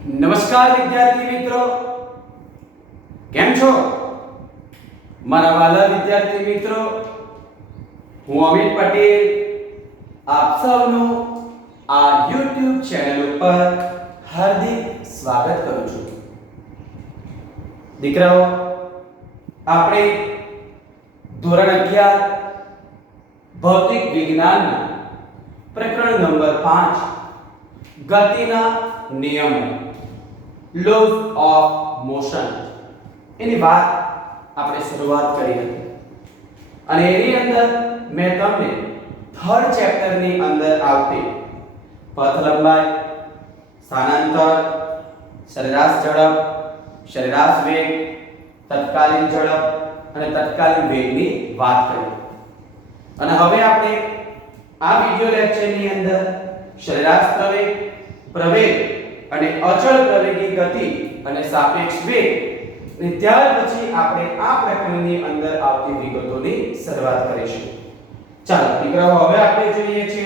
નમસ્કાર વિદ્યાર્થી મિત્રો, કેમ છો મારા વાલા વિદ્યાર્થી મિત્રો? હું અમિત પટેલ આપ સૌનું આ YouTube ચેનલ ઉપર હાર્દિક સ્વાગત કરું છું. દીકરાઓ, આપણે ધોરણ 11 ભૌતિક વિજ્ઞાનના પ્રકરણ નંબર 5 ગતિના નિયમો, laws of motion એની વાત આપણે શરૂઆત કરી હતી અને એની અંદર મેં તમને થર્ડ ચેપ્ટર ની અંદર આવતી પથ લંબાઈ, સ્થાનાંતર, સરેરાશ ઝડપ, સરેરાશ વેગ, તત્કાલીન ઝડપ અને તત્કાલીન વેગની વાત કરી. અને હવે આપણે આ વિડિયો લેક્ચરની અંદર સરેરાશ પ્રવેગ, પ્રવેગ અને અચળ પ્રવેગી ગતિ અને સાપેક્ષ વેગ અને ત્યાર પછી આપણે આ પ્રકરણની અંદર આવતી વિગતોની શરૂઆત કરીશું. ચાલો દીકરાઓ, હવે આપણે જોઈએ છે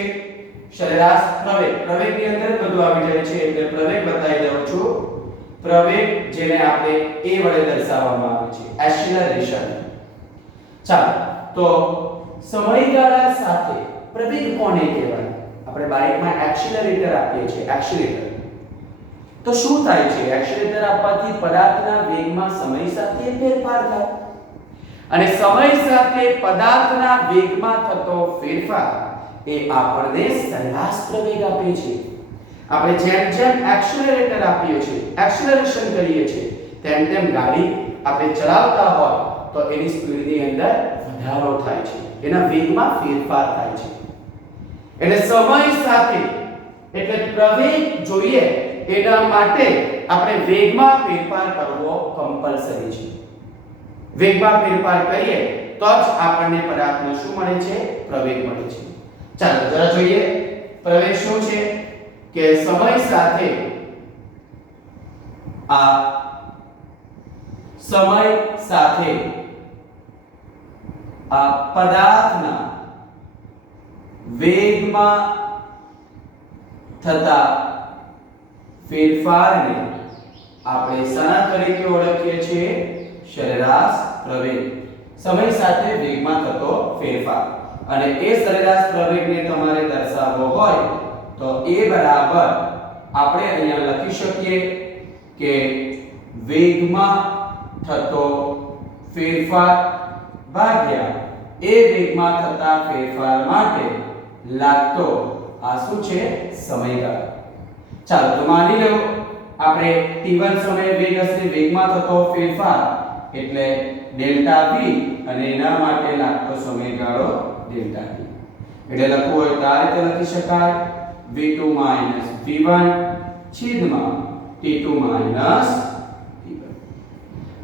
સરેરાશ પ્રવેગ. પ્રવેગની અંદર બધું આવી જાય છે એટલે પ્રવેગ બતાવી દઉં છું. પ્રવેગ જેને આપણે a વડે દર્શાવવામાં આવે છે, એક્સિલરેશન. ચાલો, તો સમયગાળા સાથે પ્રવેગ કોને કહેવાય? આપણે બાઇકમાં એક્સિલરેટર આપીએ છીએ, એક્સિલરેટર. તો શું થાય છે? એક્સિલરેટર આપવાથી પદાર્થના વેગમાં સમય સાથે ફેરફાર થાય અને સમય સાથે પદાર્થના વેગમાં થતો ફેરફાર એ આપણને સરેરાશ પ્રવેગ આપે છે. આપણે જેમ જેમ એક્સિલરેટર આપીએ છીએ, એક્સિલરેશન કરીએ છીએ, તેમ તેમ ગાડી આપણે ચલાવતા હોય તો એની સ્પીડની અંદર વધારો થાય છે, એના વેગમાં ફેરફાર થાય છે. એટલે સમય સાથે એટલે પ્રવેગ જોઈએ એના માટે આપણે વેગમાં ફેરફાર કરવો કમ્પલસરી છે. વેગમાં ફેરફાર કરીએ તો જ આપણને પદાર્થનો શું મળે છે? પ્રવેગ મળે છે. ચાલો જરા જોઈએ પ્રવેગ શું છે કે સમય સાથે પદાર્થના વેગમાં થતા ફેરફારને આપણે શાના તરીકે ઓળખીએ છીએ? સરેરાશ પ્રવેગ. સમય સાથે વેગમાં થતો ફેરફાર. અને એ સરેરાશ પ્રવેગને તમારે દર્શાવવો હોય તો a બરાબર આપણે અહીંયા લખી શકીએ કે વેગમાં થતો ફેરફાર ભાગ્યા એ વેગમાં થતા ફેરફાર માટે લાગતો આ શું છે? સમયગાળો. ચાલો તો માની લો આપણે t1 સમયે વેગ હશે, વેગમાં થતો ફેરફાર એટલે ડેલ્ટા v અને એના માટે લાગતો સમયગાળો ડેલ્ટા t. એટલે લખવું હોય તો આ રીતે લખી શકાય v2 v1 છેદમાં t2 t1.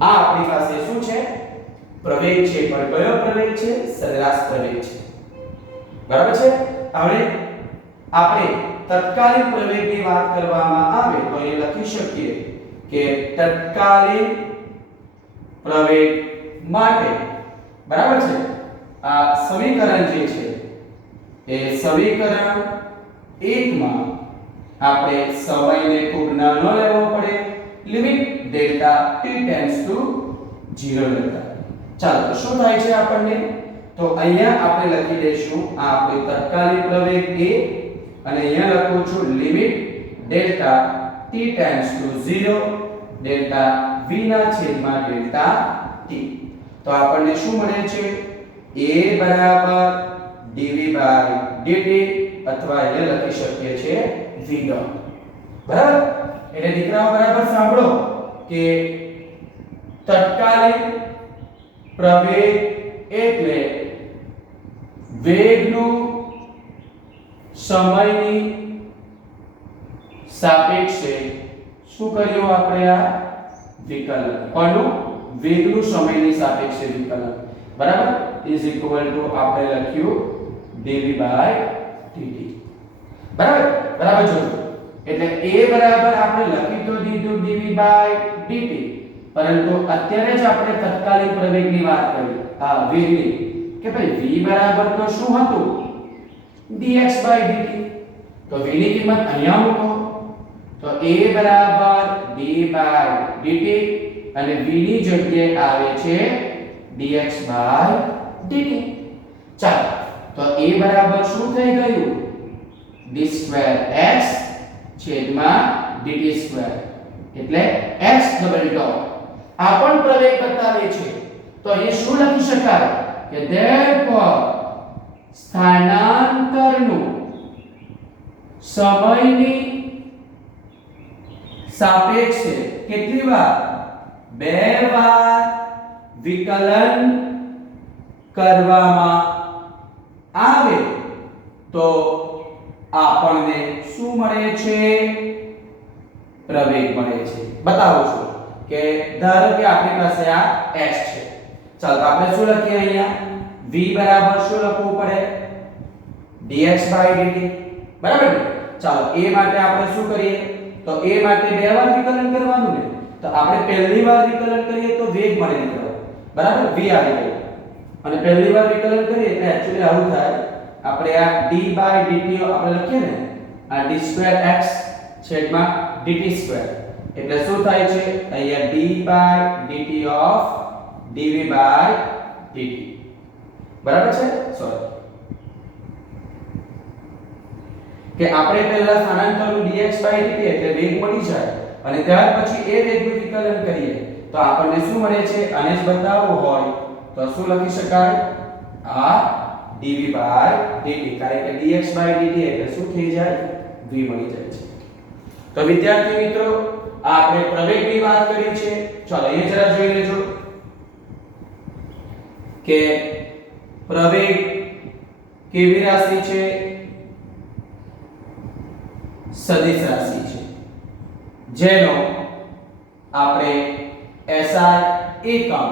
આ આપણી પાસે શું છે? પ્રવેગ છે. પણ કયો પ્રવેગ છે? સરેરાશ પ્રવેગ છે. બરાબર છે. હવે આપણે તત્કાલીન પ્રવેગની વાત કરવામાં આવે તો એ લખી શકીએ કે તત્કાલીન પ્રવેગ માટે બરાબર છે આ સમીકરણ જે છે એ સમીકરણ 1 માં આપણે સમયને ખૂબ નાનો લેવો પડે, limit delta t tends to 0 લેતા. ચાલો તો શું થાય છે આપણને? તો અહીંયા આપણે લખી દઈશું આ આપણો તત્કાલીન પ્રવેગ a અને અહીંયા લખું છું limit delta t tends to 0 delta v ના છેદમાં ડેલ્ટા t. તો આપણને શું મળે છે? a બરાબર dv બાય dt અથવા એને લખી શકીએ છીએ v ડોટ. બરાબર? એટલે દીકરાઓ બરાબર સાંભળો કે તત્કાલીન પ્રવેગ એટલે વેગનું સમયની સાપેક્ષે શું કર્યું આપણે? આ વિકલન. કોનું? વેગનું સમયની સાપેક્ષે વિકલન. બરાબર? ઇઝ ઇક્વલ ટુ આપણે લખ્યું dv બાય dt. બરાબર? બરાબર જોજો. એટલે a બરાબર આપણે લખી તો દીધું dv બાય dt, પરંતુ અત્યારે જ આપણે તત્કાલીન પ્રવેગની વાત કરી, આ વેગની, કે ભાઈ v બરાબર તો શું હતું? dx by dt. તો v ની કિંમત અહીંયા મૂકો તો a બરાબર d/dt અને v ની જગ્યાએ આવે છે dx/dt. ચાલો તો a બરાબર શું થઈ ગયું d2x છેદમાં dt2 એટલે x ડબલ ડોટ આ પણ પ્રવેગ બતાવે છે. તો અહીં શું લખી શકાય કે therefore સ્થાનાંતરનું સમયની સાપેક્ષે કેટલી વાર બે વાર વિકલન કરવામાં આવે તો આપણને શું મળે છે પ્રવેગ મળે છે. બતાવું છું કે ધારો કે આપણી પાસે આ x છે. ચાલો આપણે શું લખીએ અહીંયા v બરાબર શું લખવું પડે dx/dt બરાબર ને. ચાલો a માટે આપણે શું કરીએ તો a માટે બે વાર વિકલન કરવાનું ને તો આપણે પહેલી વાર વિકલન કરીએ તો વેગ મળે નીકળે બરાબર v આવી ગયો અને પહેલી વાર વિકલન કરીએ એટલે એક્ચ્યુઅલી આવું થાય આપણે આ d/dt આપણે લખીએ ને આ d2x છેદમાં dt2 એટલે શું થાય છે અહીંયા d/dt of dv/dt બરાબર છે. સોરી કે આપણે પહેલા સ્થાનાંતરનું dx/dt એટલે વેગ મળી જાય અને ત્યાર પછી એ વેગનું વિકલન કરીએ તો આપણને શું મળે છે આને જ બતાવવું હોય તો શું લખી શકાય આ dv/dt કારણ કે dx/dt એટલે શું થઈ જાય v મળી જાય છે. તો વિદ્યાર્થી મિત્રો આ આપણે પ્રવેગની વાત કરી છે. ચાલો એ જરા જોઈ લેજો કે પ્રવેગ કેવી રાશિ છે સદિશ રાશિ છે જેનો આપણે SI એકમ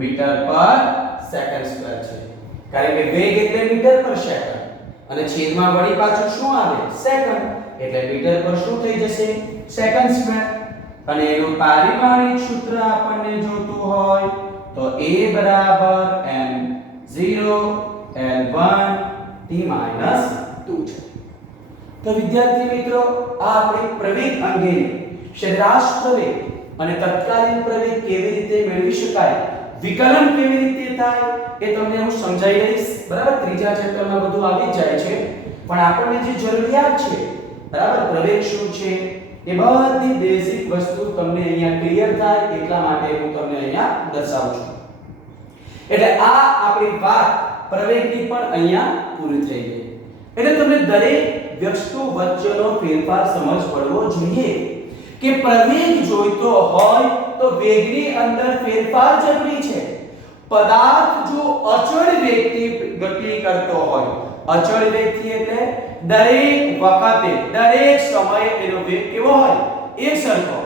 મીટર પર સેકન્ડ સ્ક્વેર છે કારણ કે વેગ એટલે મીટર પર સેકન્ડ અને છેદમાં વળી પાછું શું આવે સેકન્ડ એટલે મીટર પર શું થઈ જશે સેકન્ડ સ્ક્વેર અને એનું પારિમાણિક સૂત્ર આપણને જોતું હોય તો a બરાબર m0 l1 t-2 છે. તો વિદ્યાર્થી મિત્રો આ આપણે પ્રવેગ અંગેની સરેરાશ પ્રવેગ અને તત્કાલીન પ્રવેગ કેવી રીતે મેળવી શકાય વિકલન કેવી રીતે થાય એ તમને હું સમજાવી દઈશ બરાબર. ત્રીજા ચેપ્ટરમાં બધું આવી જાય છે પણ આપણને જે જરૂરિયાત છે બરાબર પ્રવેગ શું છે એ બધી બેઝિક વસ્તુ તમને અહીંયા ક્લિયર થાય એટલા માટે હું તમને અહીંયા દર્શાવું છું. એટલે આ આપણી વાત પ્રવેગની પણ અહીંયા પૂરી થઈ ગઈ. એટલે તમને દરેક વસ્તુ વચ્ચેનો ફેરફાર સમજ પડવો જોઈએ કે પ્રવેગ જોઈતો હોય તો વેગની અંદર ફેરફાર જરૂરી છે. પદાર્થ જો અચળ વેગથી ગતિ કરતો હોય અચળ વેગથી એટલે દરેક વખતે દરેક સમયે એનો વેગ કેવો હોય એક સરખો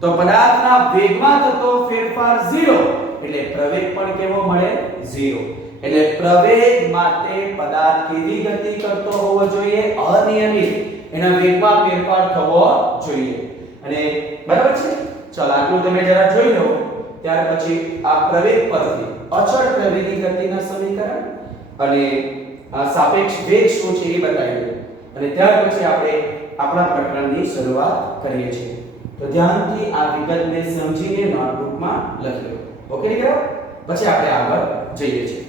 તો પદાર્થના વેગમાં થતો ફેરફાર 0 એટલે પ્રવેગ પણ કેવો મળે 0. એટલે પ્રવેગ માટે પદાર્થ કેવી ગતિ કરતો હોવો જોઈએ અનિયમિત એના વેગમાં ફેરફાર થવો જોઈએ અને બરાબર છે. ચાલો આટલું તમે જરા જોઈ લો ત્યાર પછી આ પ્રવેગ પરથી અચળ પ્રવેગી ગતિના સમીકરણ અને સાપેક્ષ વેગ શું છે એ બતાવી દો અને ત્યાર પછી આપણે આપણા પ્રકરણની શરૂઆત કરીએ છીએ. તો ધ્યાનથી આ વિગતને સમજીને નોટબુકમાં લખી લો. ઓકે દીકરા પછી આપણે આગળ જઈએ છીએ.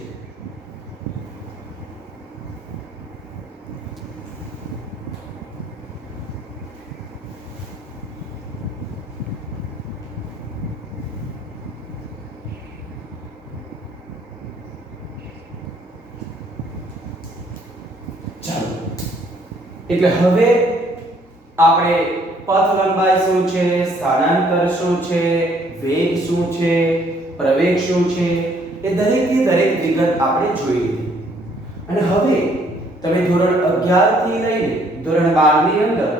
એટલે હવે આપણે પથ લંબાઈ શું છે સ્થાનાંતર શું છે વેગ શું છે પ્રવેગ શું છે એ દરેકની દરેક વિગત આપણે જોઈ લીધી. અને હવે તમે ધોરણ 11 થી લઈને ધોરણ 12 ની અંદર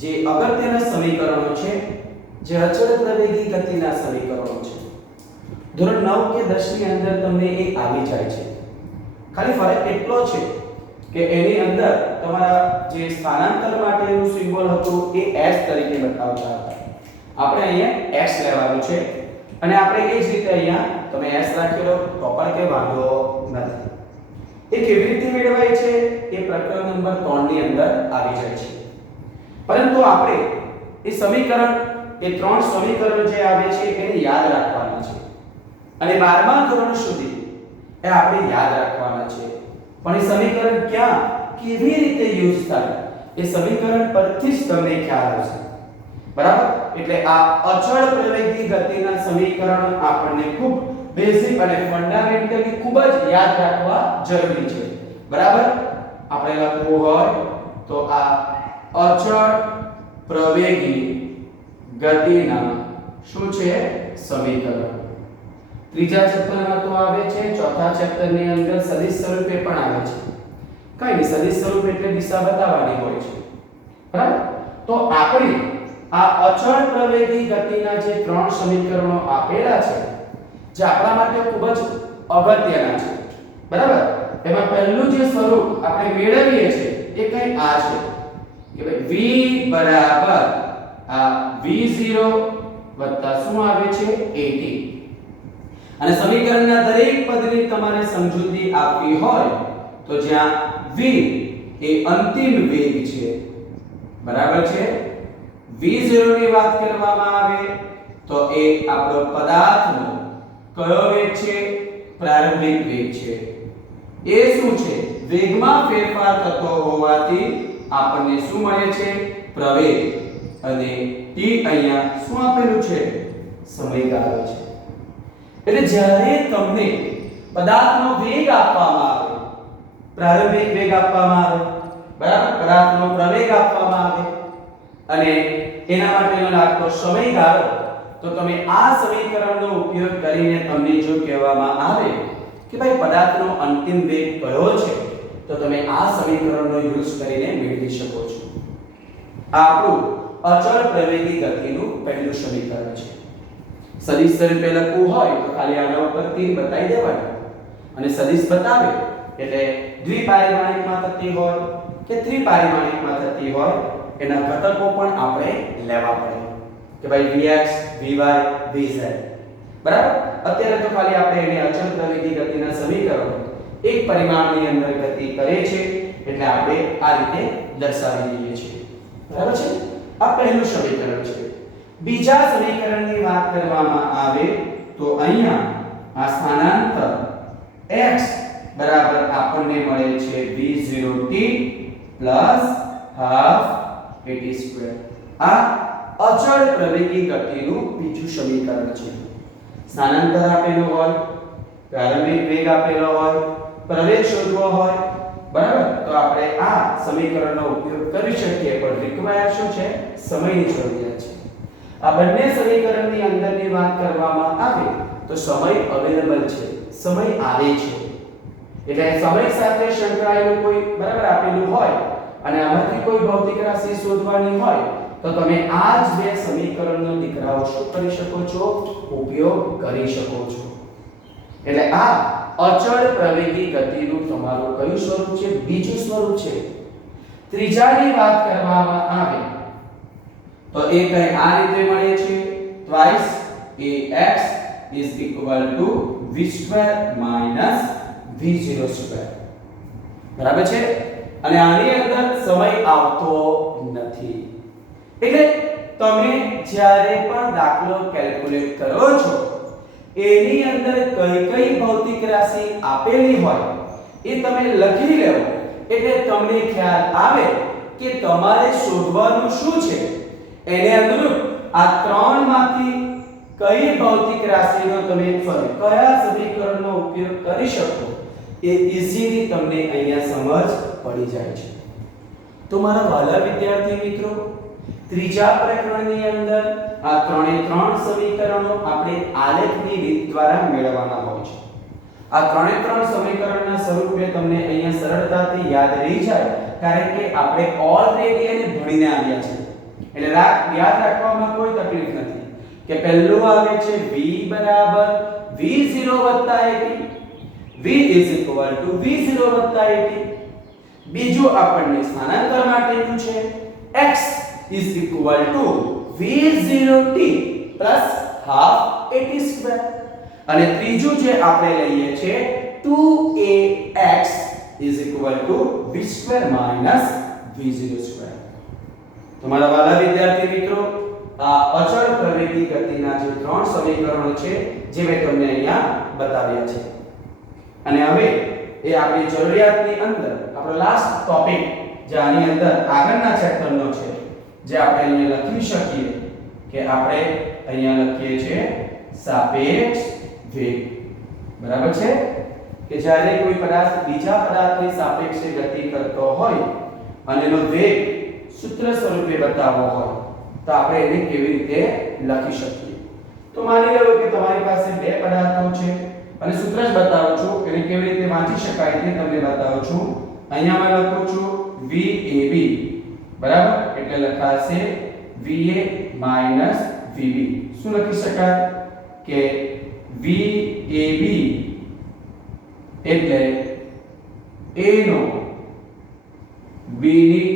જે અગત્યના સમીકરણો છે જે અચળ પ્રવેગી ગતિના સમીકરણો છે ધોરણ 9 કે 10 ની અંદર તમને એ આવી જાય છે. ખાલી ફરક એટલો છે કે એની અંદર તમારા જે સ્થાનાંતર માટેનું સિમ્બોલ હતું એ s તરીકે બતાવતા હતા. આપણે અહીંયા x લેવાનું છે અને આપણે એ જ રીતે અહીંયા તમે s રાખેલો તો પણ કે વાંધો નથી. એ કેવી રીતે મેળવાય છે એ પ્રકરણ નંબર 3 ની અંદર આવી જાય છે. પરંતુ આપણે એ સમીકરણ, એ ત્રણ સમીકરણો જે આવે છે એને યાદ રાખવાના છે અને 12મા ધોરણ સુધી એ આપણે યાદ રાખવાના છે. પણ એ સમીકરણ ક્યાં કેવી રીતે યુઝ થાય એ સમીકરણ પરથી જ તમને ખ્યાલ આવશે. બરાબર? એટલે આ અચળ પ્રવેગી ગતિના સમીકરણ આપણને ખૂબ બેઝિક અને ફંડામેન્ટલી ખૂબ જ યાદ રાખવા જરૂરી છે. બરાબર? આપણે લખવું હોય તો આ અચળ પ્રવેગી ગતિના શું છે સમીકરણ. ત્રીજા ચેપ્ટરમાં તો આવે છે, ચોથા ચેપ્ટરની અંદર સદિશ સ્વરૂપે પણ આવે છે. કઈ નહીં, સદિશ સ્વરૂપ એટલે દિશા બતાવવાની હોય છે. બરાબર? તો આપણે આ અચળ પ્રવેગી ગતિના જે ત્રણ સમીકરણો આપેલા છે જે આપણા માટે ખૂબ જ અગત્યના છે. બરાબર? એમાં પહેલું જે સ્વરૂપ આપણે મેળવીએ છીએ એ કઈ આ છે કે ભાઈ v બરાબર આ v0 વત્તા શું આવે છે 80. અને સમીકરણના દરેક પદની તમારે સમજૂતી આપવી હોય તો જ્યાં v એ અંતિમ વેગ છે, બરાબર છે, v0 ની વાત કરવામાં આવે તો એ આપણો પદાર્થનો કયો વેગ છે? પ્રારંભિક વેગ છે. એ શું છે? વેગમાં ફેરફાર થતો હોવાથી આપણને શું મળે છે? પ્રવેગ. અને t અહીંયા શું આપેલું છે? સમયગાળો છે. એટલે જ્યારે તમને પદાર્થનો વેગ આપવામાં આવે, પ્રારંભિક વેગ આપવામાં આવે, બરાબર, પદાર્થનો પ્રવેગ આપવામાં આવે અને એના માટેનો લાગતો સમયગાળો, તો તમે આ સમીકરણનો ઉપયોગ કરીને તમને જો કહેવામાં આવે કે ભાઈ પદાર્થનો અંતિમ વેગ કયો છે તો તમે આ સમીકરણનો યુઝ કરીને મેળવી શકો છો. આ આપણું અચળ પ્રવેગી ગતિનું પહેલું સમીકરણ છે. સદિશ સ્વરૂપે લખવું હોય તો ખાલી આના ઉપર તીર બતાવી દેવાનું અને સદિશ બતાવે એટલે દ્વિપારિમાણિકમાં થતી હોય કે ત્રિપારિમાણિકમાં થતી હોય એના ઘટકો પણ આપણે લેવા પડે કે ભાઈ vx, vy, vz. બરાબર? અત્યારે તો ખાલી આપણે એને અચળ પ્રવેગી ગતિના સમીકરણો એક પરિમાણની અંદર ગતિ કરે છે એટલે આપણે આ રીતે દર્શાવી દઈએ છીએ. બરાબર છે? આ પહેલું સમીકરણ છે. બીજા સમીકરણની વાત કરવામાં આવે તો અહીંયા આ સ્થાનાંતર x બરાબર આપણને મળે છે v0t પ્લસ હાફ at². આ અચળ પ્રવેગી ગતિનું બીજું સમીકરણ છે. સ્થાનાંતર આપેલું હોય, પ્રારંભિક વેગ આપેલો હોય, પ્રવેગ શોધવો હોય, બરાબર, તો આપણે આ સમીકરણનો ઉપયોગ કરી શકીએ. પણ રિક્વાયર શું છે? સમયની જરૂરિયાત છે. આ બંને સમીકરણની અંદરની વાત કરવામાં આવે તો સમય અવેલેબલ છે, સમય આવે છે. એટલે સમય સાથે સંકળાયેલું કોઈ બરાબર આપેલું હોય અને આમાંથી કોઈ ભૌતિક રાશિ શોધવાની હોય તો તમે આ જ બે સમીકરણનો દીકરાઓ શું કરી શકો છો? ઉપયોગ કરી શકો છો. એટલે આ અચળ પ્રવેગી ગતિનું તમારું કયું સ્વરૂપ છે? બીજું સ્વરૂપ છે. ત્રીજાની વાત કરવામાં આવે તો એ કઈ આ રીતે મળે છે twice ax is equal to v² minus v0². બરાબર છે? અને આની અંદર સમય આવતો નથી. એટલે તમે જ્યારે પણ દાખલો કેલ્ક્યુલેટ કરો છો એની અંદર કઈ ભૌતિક રાશિ આપેલી હોય એ તમે લખી લેવો એટલે તમને ખ્યાલ આવે કે તમારે શોધવાનું શું છે. એને અનુરૂપ આ ત્રણમાંથી કઈ ભૌતિક રાશિનો તમે કયા સમીકરણનો ઉપયોગ કરી શકો એ ઈઝીલી તમને અહીંયા સમજ પડી જાય છે. તો મારા વહાલા વિદ્યાર્થી મિત્રો, ત્રીજા પ્રકરણની અંદર આ ત્રણ સમીકરણો આપણે આલેખની રીત દ્વારા મેળવવાના હોય છે. આ ત્રણ સમીકરણના સ્વરૂપે તમને અહીંયા સરળતાથી યાદ રહી જાય કારણ કે આપણે ઓલરેડી એને ભણીને આવ્યા છે. એટલે યાદ રાખવામાં કોઈ તકલીફ નથી કે પહેલું આવે છે v બરાબર v0 80, v is equal to v0 80. બીજું આપણને સ્થાનાંતર માટેનું છે x is equal to v0t plus half at². અને ત્રીજું જે આપણે લઈએ છે 2ax is equal to v² minus v0². તો મારા વાલા વિદ્યાર્થી મિત્રો, આ અચળ પ્રવેગી ગતિના જે ત્રણ સમીકરણો છે જે મેં તમને અહીંયા બતાવ્યા છે, અને હવે એ આપણી જરૂરિયાતની અંદર આપણો લાસ્ટ ટોપિક જે આની અંદર આગળના ચેપ્ટરનો છે, જે આપણે અહીંયા લખી શકીએ કે આપણે અહીંયા લખીએ છીએ સાપેક્ષ વેગ. બરાબર છે કે જ્યારે કોઈ પદાર્થ બીજા પદાર્થની સાપેક્ષે ગતિ કરતો હોય અને એનો વેગ સૂત્ર સ્વરૂપે બતાવવો હોય તો આપણે એને કેવી રીતે લખી શકીએ. તો માની લો કે તમારી પાસે બે પદાર્થો છે અને સૂત્ર જ બતાવું છું, એને કેવી રીતે વાંચી શકાય તે તમને બતાવું છું. અહીંયા મેં લખું છું VAB, બરાબર, એટલે લખાશે VA VB. શું લખી શકાય કે VAB એટલે A નો B ની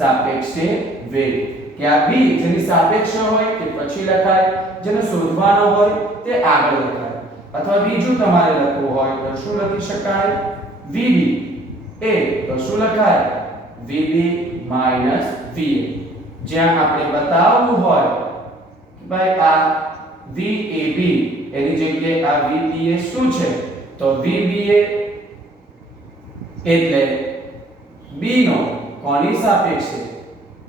સાપેક્ષે વેગ, કે આ B જેની સાપેક્ષ હોય તે પછી લખાય, જેને શોધવાનો હોય તે આગળ લખાય, અથવા બીજું તમારે લખવું હોય તો શું લખી શકાય VB એ તો શું લખાય VB VA. જ્યાં આપણે બતાવવું હોય કે ભાઈ આ VAB એની જગ્યાએ આ VBA શું છે તો VBA એટલે B નો કોની સાપેક્ષે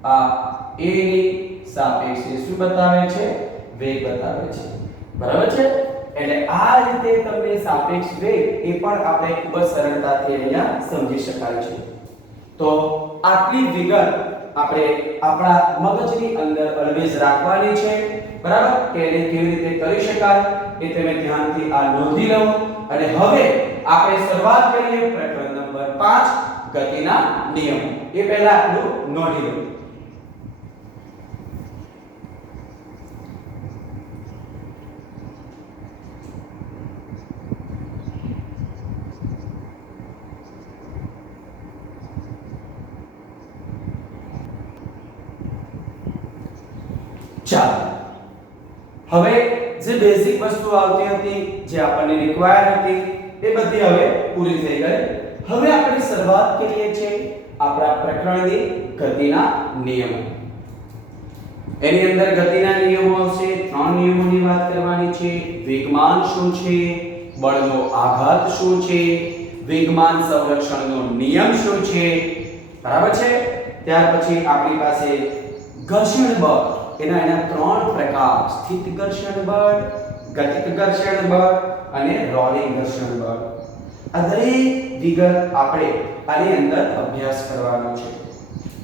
આ A ની સાપેક્ષે શું બતાવે છે વેગ બતાવે છે. બરાબર છે. એટલે આ રીતે તમને સાપેક્ષ વેગ એ પણ આપણે ખૂબ જ સરળતાથી અહીંયા સમજી શકાય છે. તો આટલી વિગત આપણે આપણા મગજની અંદર ઓલવેઝ રાખવાની છે. બરાબર, કે એને કેવી રીતે કરી શકાય એ તમે ધ્યાનથી આ નોંધી લો. અને હવે આપણે શરૂઆત કરીએ પ્રકરણ નંબર 5 ગતિના નિયમો. એ પહેલા આપણું નોંધી લો. ચાલો, હવે જે બેઝિક વસ્તુ આવતી હતી, જે આપણને રિક્વાયર હતી, એ બધી હવે પૂરી થઈ ગઈ. હવે આપણે શરૂઆત કરીએ છીએ આપણા પ્રકરણની ગતિના નિયમો. એની અંદર ગતિના નિયમો આવશે. 3 નિયમોની વાત કરવાની છે. વેગમાન શું છે, બળનો આઘાત શું છે, વેગમાન સંરક્ષણનો નિયમ શું છે. બરાબર છે. ત્યાર પછી આપણી પાસે ઘર્ષણ બળ, એના 3 પ્રકાર: સ્થિત ઘર્ષણ બળ, ગતિક ઘર્ષણ બળ અને રોલિંગ ઘર્ષણ બળ. આ દરેક વિગત આપણે આની અંદર અભ્યાસ કરવાનો છે.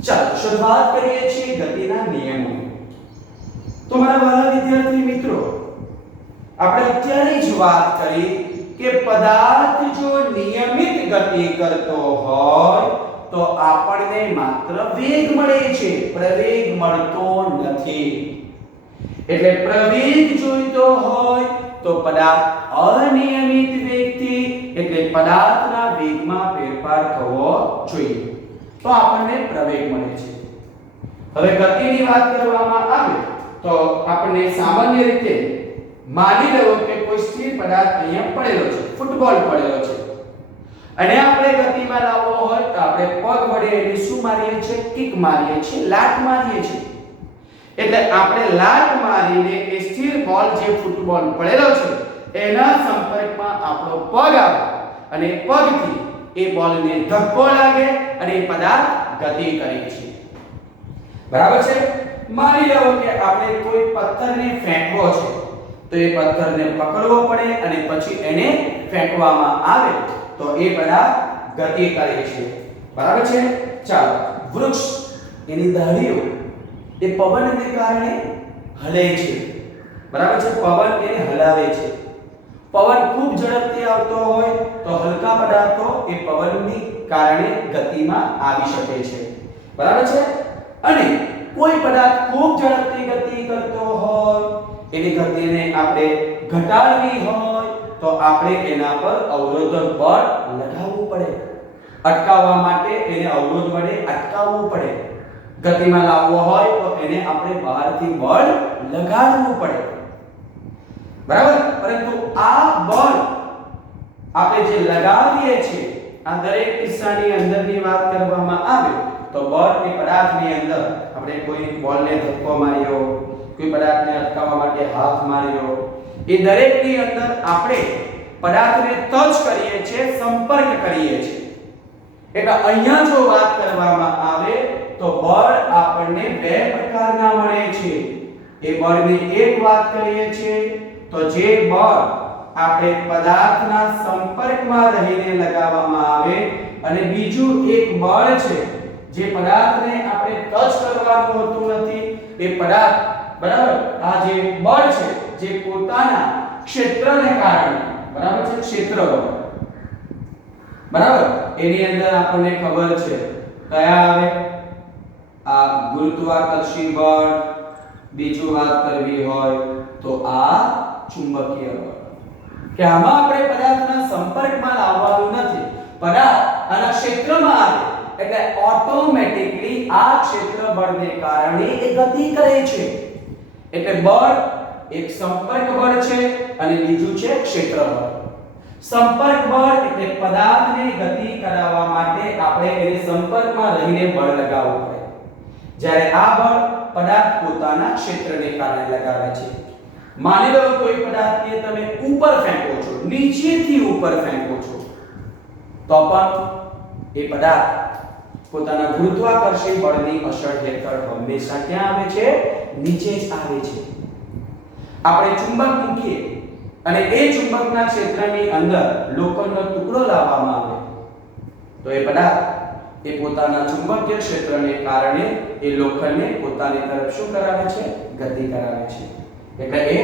ચાલો શરૂઆત કરીએ છીએ ગતિના નિયમો. તો મારા વહાલા વિદ્યાર્થી મિત્રો, આપણે અત્યારે જ વાત કરી કે પદાર્થ જો નિયમિત ગતિ કરતો હોય તો આપણને માત્ર વેગ મળે છે, પ્રવેગ મળતો નથી. એટલે પ્રવેગ જોઈતો હોય તો પદાર્થ અનિયમિત વેગથી, એટલે પદાર્થના વેગમાં ફેરફાર થવો જોઈએ, તો આપણને પ્રવેગ મળે છે. હવે ગતિની વાત કરવામાં આવે તો આપણને સામાન્ય રીતે માની લો કે કોઈ સ્થિર પદાર્થ અહીંયા પડેલો છે, ફૂટબોલ પડેલો છે, અને આપણે ગતિમાં લાવવો હોય તો આપણે પગ વડે એને શું મારીએ છીએ, કિક મારીએ છીએ, લાત મારીએ છીએ. એટલે આપણે લાત મારીને એ સ્થિર બોલ જે ફૂટબોલ પડેલો છે એના સંપર્કમાં આપણો પગ આવે અને પગથી એ બોલને ધક્કો લાગે અને એ પદાર્થ ગતિ કરે છે. બરાબર છે. માની લો કે આપણે કોઈ પથ્થરને ફેંકવો છે તો એ પથ્થરને પકડવો પડે અને પછી એને ફેંકવામાં આવે તો એ પદાર્થ ગતિ કરે છે. બરાબર છે. ચાલો, વૃક્ષ એની ડાળીઓ એ પવનને કારણે હલે છે. બરાબર છે. પવન એને હલાવે છે. પવન ખૂબ ઝડપથી આવતો હોય તો હલકા પદાર્થો એ પવનની કારણે ગતિમાં આવી શકે છે. બરાબર છે. અને કોઈ પદાર્થ ખૂબ ઝડપથી ગતિ કરતો હોય, એની ગતિને આપણે ઘટાડવી હોય તો આપણે એના પર અવરોધક બળ લગાવવું પડે. અટકાવવા માટે એને અવરોધ વડે અટકાવવું પડે. ગતિમાં લાવવો હોય તો એને આપણે બહારથી બળ લગાડવું પડે. બરાબર. પરંતુ આ બળ આપણે જે લગાવીએ છીએ, આ દરેક કિસ્સાની અંદરની વાત કરવામાં આવે તો બળ એ પદાર્થની અંદર આપણે કોઈ બોલને ધક્કો માર્યો, કોઈ પદાર્થને અટકાવવા માટે હાથ માર્યો, એ દરેકની અંદર આપણે પદાર્થને ટચ કરીએ છીએ, સંપર્ક કરીએ છીએ. એટલે અહીંયા જો વાત કરવામાં આવે તો બળ આપણને બે પ્રકારના મળે છે. એ બળની એક વાત કરીએ છીએ તો જે બળ આપણે પદાર્થના સંપર્કમાં રહીને લગાવવામાં આવે, અને બીજું એક બળ છે જે પદાર્થને આપણે ટચ કરવાનું હોતું નથી. એ પદાર્થ બરાબર આ જે બળ છે જે પોતાના ક્ષેત્રને કારણે બરાબર છે, ક્ષેત્ર બળ બરાબર એની અંદર આપણને ખબર છે કયા આવે, આ ગુરુત્વાકર્ષી બળ. બીજું વાત કરવી હોય તો આ ચુંબકીય બળ, કે આમાં આપણે પદાર્થના સંપર્કમાં લાવવાનું નથી, પદાર્થ આના ક્ષેત્રમાં આવે એટલે ઓટોમેટિકલી આ ક્ષેત્ર બળને કારણે એ ગતિ કરે છે. એટલે બળ એક સંપર્ક બળ છે અને બીજું છે ક્ષેત્ર બળ. સંપર્ક બળ એટલે પદાર્થને ગતિ કરાવવા માટે આપણે એને સંપર્કમાં રહીને બળ લગાવવું પડે, જ્યારે આ બળ પદાર્થ પોતાના ક્ષેત્રને કારણે લગાવે છે. માની લો કોઈ પદાર્થને તમે ઉપર ફેંકો છો, નીચેથી ઉપર ફેંકો છો, તો પણ એ પદાર્થ પોતાના ગુરુત્વાકર્ષણ બળની અસર હેઠળ હંમેશા ક્યાં આવે છે? નીચે જ આવે છે. આપણે ચુંબક મૂકીએ અને એ ચુંબકના ક્ષેત્રની અંદર લોખંડનો ટુકડો લાવવામાં આવે તો એ પદાર્થ એ પોતાના ચુંબકીય ક્ષેત્રને કારણે એ લોખંડને પોતાની તરફ શું કરાવે છે? ગતિ કરાવે છે. એટલે એ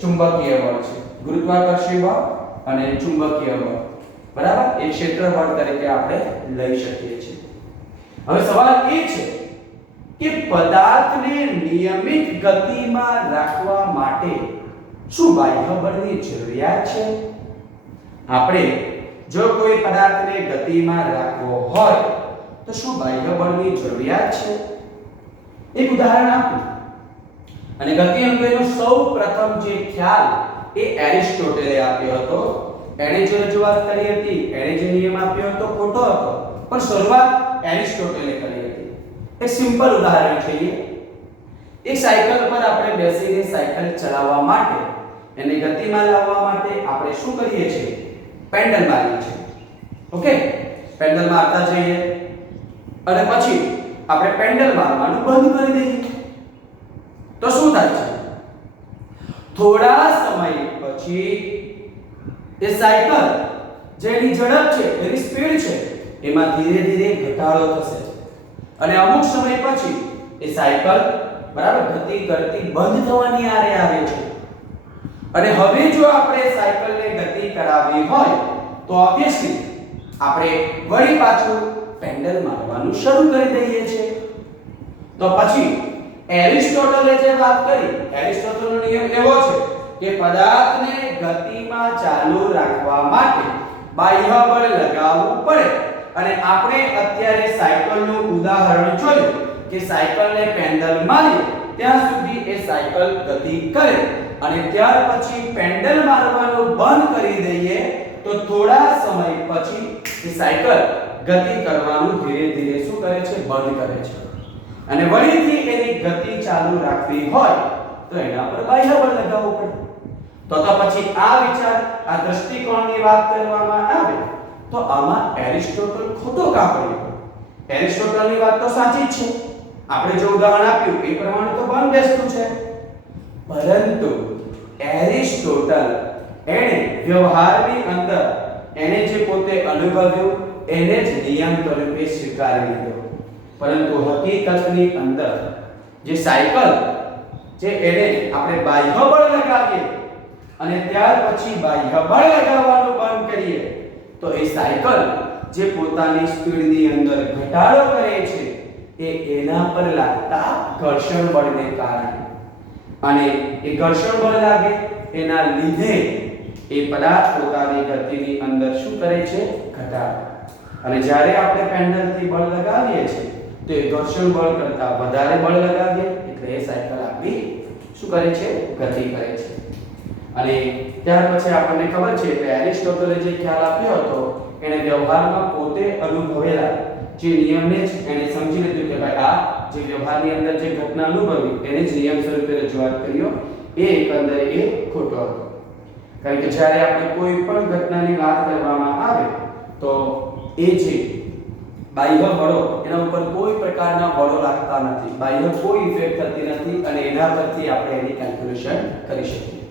ચુંબકીય બળ છે. ગુરુત્વાકર્ષણ બળ અને ચુંબકીય બળ બરાબર એ ક્ષેત્ર બળ તરીકે આપણે લઈ શકીએ છીએ. હવે સવાલ એ છે કે પદાર્થને નિયમિત ગતિમાં રાખવા માટે શું બાહ્ય બળની જરૂરિયાત છે? આપણે જો કોઈ પદાર્થને ગતિમાં રાખવો હોય તો શું બાહ્ય બળની જરૂરિયાત છે? એક ઉદાહરણ આપું. અને ગતિ અંગેનો સૌપ્રથમ જે ખ્યાલ એ એરિસ્ટોટલે આપ્યો હતો. એણે જે રજૂઆત કરી હતી, એણે જે નિયમ આપ્યો હતો ખોટો હતો, પણ શરૂઆત એરિસ્ટોટલે કરી હતી. એક સિમ્પલ ઉદાહરણ જોઈએ. એક સાયકલ પર આપણે બેસીને સાયકલ ચલાવવા માટે, એને ગતિમાં લાવવા માટે આપણે શું કરીએ છીએ? પેડલ મારીએ છીએ. ઓકે, પેડલ મારતા જઈએ અને પછી આપણે પેડલ મારવાનું બંધ કરી દઈએ તો શું થાય છે? થોડા સમય પછી એ સાયકલ જેની ઝડપ છે, એની સ્પીડ છે, એમાં ધીરે ધીરે ઘટાડો થશે અને અમુક સમય પછી એ સાયકલ બરાબર ગતિ કરતી બંધ થવાની આરે આવે છે. અને હવે જો આપણે સાયકલને ગતિ કરાવવી હોય તો ઓબ્વિયસલી આપણે વળી પાછું પેડલ મારવાનું શરૂ કરી દઈએ છીએ. તો પછી એરિસ્ટોટલે જે વાત કરી, એરિસ્ટોટલનો નિયમ એવો છે કે પદાર્થને ગતિમાં ચાલુ રાખવા માટે બાહ્ય બળ લગાવવું પડે. અને આપણે અત્યારે સાયકલનું ઉદાહરણ જોયું કે સાયકલને પેડલ મારીએ ત્યાં સુધી એ સાયકલ ગતિ કરે અને ત્યાર પછી પેડલ મારવાનું બંધ કરી દઈએ તો થોડા સમય પછી એ સાયકલ ગતિ કરવાનું ધીરે ધીરે શું કરે છે? બંધ કરે છે. અને વળીથી એની ગતિ ચાલુ રાખવી હોય તો એના પર બાહ્ય બળ લગાવવું પડે. તો પછી આ વિચાર, આ દૃષ્ટિકોણની વાત કરવામાં આવે તો આમાં એરિસ્ટોટલ ખોટો કામ કર્યો. એરિસ્ટોટલની વાત તો સાચી જ છે, આપણે જે ઉદાહરણ આપ્યું એ પ્રમાણે તો બંધ બેસતું છે, પરંતુ એરિસ્ટોટલ એણે વ્યવહારની અંદર એને જે પોતે અનુભવ્યું એને જ નિયમ તરીકે સ્વીકારી લીધો. પરંતુ હકીકતની અંદર જે સાયકલ જે એને આપણે બાહ્ય બળ લગાવીએ અને ત્યાર પછી બાહ્ય બળ લગાવવાનું બંધ કરીએ તો એ સાયકલ જે પોતાની સ્પીડની અંદર ઘટાડો કરે છે એ એના પર લાગતા ઘર્ષણ બળને કારણે, અને એ ઘર્ષણ બળ લાગે એના લીધે એ પદાર્થ પોતાની ગતિની અંદર શું કરે છે? ઘટાડો. અને જ્યારે આપણે પેડલથી બળ લગાવીએ છીએ તો એ ઘર્ષણ બળ કરતા વધારે બળ લગાવીએ એટલે એ સાયકલ આપણી શું કરે છે? ગતિ કરે છે. અને ત્યાર પછી આપણને ખબર છે કે એરિસ્ટોટલે જે ખ્યાલ આપ્યો હતો એને વ્યવહારમાં પોતે અનુભવેલા જે નિયમને જ એને સમજી લીધું કે ભાઈ આ જે વ્યવહારની અંદર જે ઘટના અનુભવી એને જ નિયમ સ્વરૂપે રજૂઆત કર્યો, એ એકંદરે એ ખોટો હતો. કારણ કે જ્યારે આપણે કોઈ પણ ઘટનાની વાત કરવામાં આવે તો એ જે બાહ્ય બળો એના ઉપર કોઈ પ્રકારના બળો લાગતા નથી, બાહ્ય કોઈ ઇફેક્ટ થતી નથી અને એના પરથી આપણે એની કેલ્ક્યુલેશન કરી શકીએ.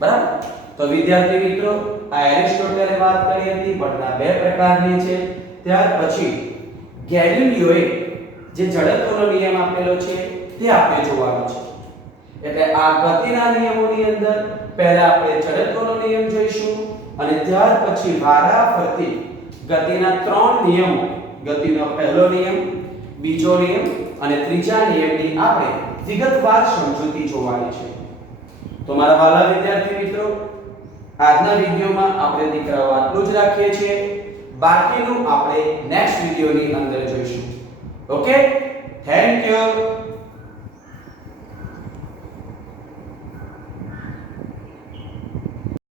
બરાબર? તો વિદ્યાર્થી મિત્રો, આ એરિસ્ટોટલે વાત કરી હતી બળના બે પ્રકારની છે. ત્યાર પછી ગેલિલિયોએ જે જડત્વનો નિયમ આપેલો છે તે આપણે જોવાનો છે. એટલે આ ગતિના નિયમોની અંદર પહેલા આપણે જડત્વનો નિયમ જોઈશું અને ત્યાર પછી વારાફરતી ગતિના ત્રણ નિયમો, ગતિનો પહેલો નિયમ, બીજો નિયમ અને ત્રીજા નિયમની આપણે વિગતવાર સમજૂતી જોવાની છે. તો મારા વાલા વિદ્યાર્થી મિત્રો, આજના વિડિયોમાં આપણે દીકરાઓ આટલું જ રાખીએ છીએ. બાકીનું આપણે નેક્સ્ટ વિડિયોની અંદર જોઈશું. Okay, thank you.